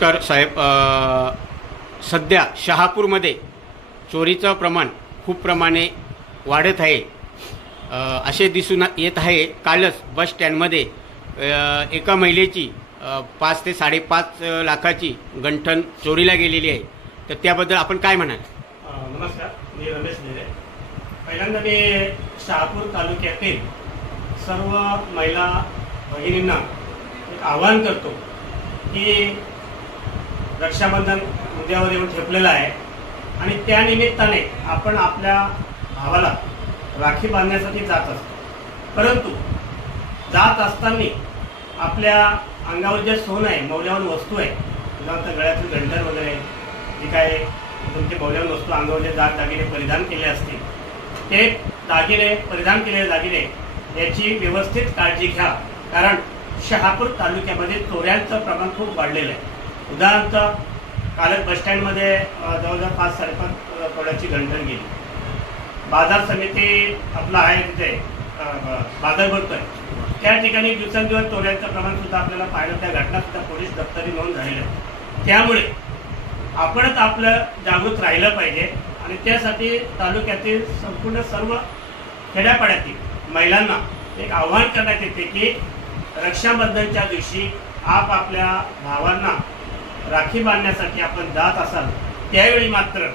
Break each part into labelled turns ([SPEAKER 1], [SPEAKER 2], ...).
[SPEAKER 1] तर साहेब. सध्या शहापूरमध्ये चोरीचं प्रमाण खूप प्रमाणे वाढत आहे. असे दिसून येत आहे. कालच बस स्टँडमध्ये एका महिलेची पाच ते साडेपाच लाखाची गंठण चोरीला गेलेली आहे. तर त्याबद्दल आपण काय म्हणाल?
[SPEAKER 2] नमस्कार. मी रमेश नेरे. पहिल्यांदा मी शहापूर तालुक्यातील सर्व महिला भगिनींना एक आवाहन करतो की रक्षाबंधन उद्यावर येऊन ठेपलेलं आहे. आणि त्या निमित्ताने आपण आपल्या भावाला राखी बांधण्यासाठी जात असतो. परंतु जात असताना आपल्या अंगावर जे सोनं आहे मौल्यवान वस्तू आहे उदाहरणार्थ गळ्यातून गंठण वगैरे जे काय तुमचे मौल्यवान वस्तू अंगावर जे दाग दागिने परिधान केले असतील ते दागिने परिधान केलेले दागिने याची व्यवस्थित काळजी घ्या. कारण शहापूर तालुक्यामध्ये चोऱ्यांचं प्रमाण खूप वाढलेलं आहे. उदाहरणार्थ कालच बसस्टँडमध्ये अ, जवळजवळ पाच साडेपाच तोड्याची गंठण गेली बाजार समिती आपला आहे तिथे बाजार भरतो बाजार भरतोय. त्या ठिकाणी दिवसेंदिवस चोऱ्यांचं प्रमाण सुद्धा आपल्याला पाहिलं त्या घटना सुद्धा पोलीस दप्तरी नोंद झालेल्या त्यामुळे आपणच आपलं जागृत राहिलं पाहिजे आणि त्यासाठी तालुक्यातील संपूर्ण सर्व खेड्यापाड्यातील महिलांना एक आव्हान करण्यात येते की रक्षाबंधनच्या दिवशी आप आपल्या भावांना राखी बांधण्यासाठी आपण जात असाल त्यावेळी मात्र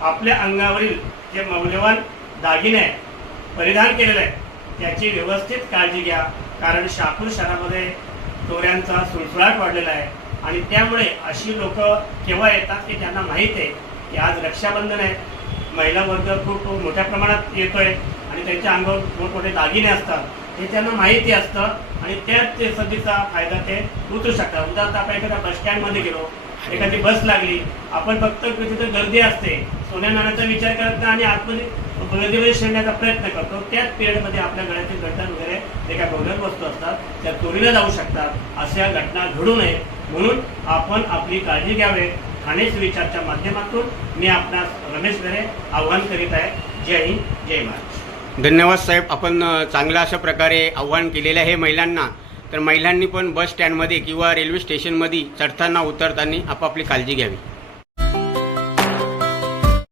[SPEAKER 2] आपल्या अंगावरील जे मौल्यवान दागिने आहे परिधान केलेलं आहे त्याची व्यवस्थित काळजी घ्या. कारण शापूर शहरामध्ये चोऱ्यांचा सुळसुळाट वाढलेला आहे. आणि त्यामुळे अशी लोक केव्हा येतात की त्यांना माहीत आहे की आज रक्षाबंधन आहे. महिला वर्ग खूप मोठ्या प्रमाणात येतोय. आणि त्यांच्या अंगावर मोठमोठे दागिने असतात. हे त्यांना माहिती असतं आणि त्याच ते संधीचा फायदा ते उतरू शकतात. उदाहरणार्थ आपण एखाद्या बस स्टँडमध्ये गेलो एखादी बस लागली आपण फक्त तिथे गर्दी असते सोन्या नाण्याचा विचार करत नाही आणि आतमध्ये गर्दीमध्ये शिरण्याचा प्रयत्न करतो त्याच पिरियडमध्ये आपल्या गळ्यातील घटना वगैरे जे काय गौरव वस्तू असतात त्या चोरीला जाऊ शकतात. अशा घटना घडू नये. म्हणून आपण आपली काळजी घ्यावे. ठाणे सुविचारच्या माध्यमातून मी आपणास रमेश घरे आव्हान करीत आहे. जय हिंद जय महाराष्ट्र.
[SPEAKER 1] धन्यवाद साहेब. आपण चांगलं चांगल्या अशा प्रकारे आव्हान केलेलं आहे महिलांना. तर महिलांनी पण बस स्टँडमध्ये किंवा रेल्वे स्टेशनमध्ये चढताना उतरताना आपापली काळजी घ्यावी.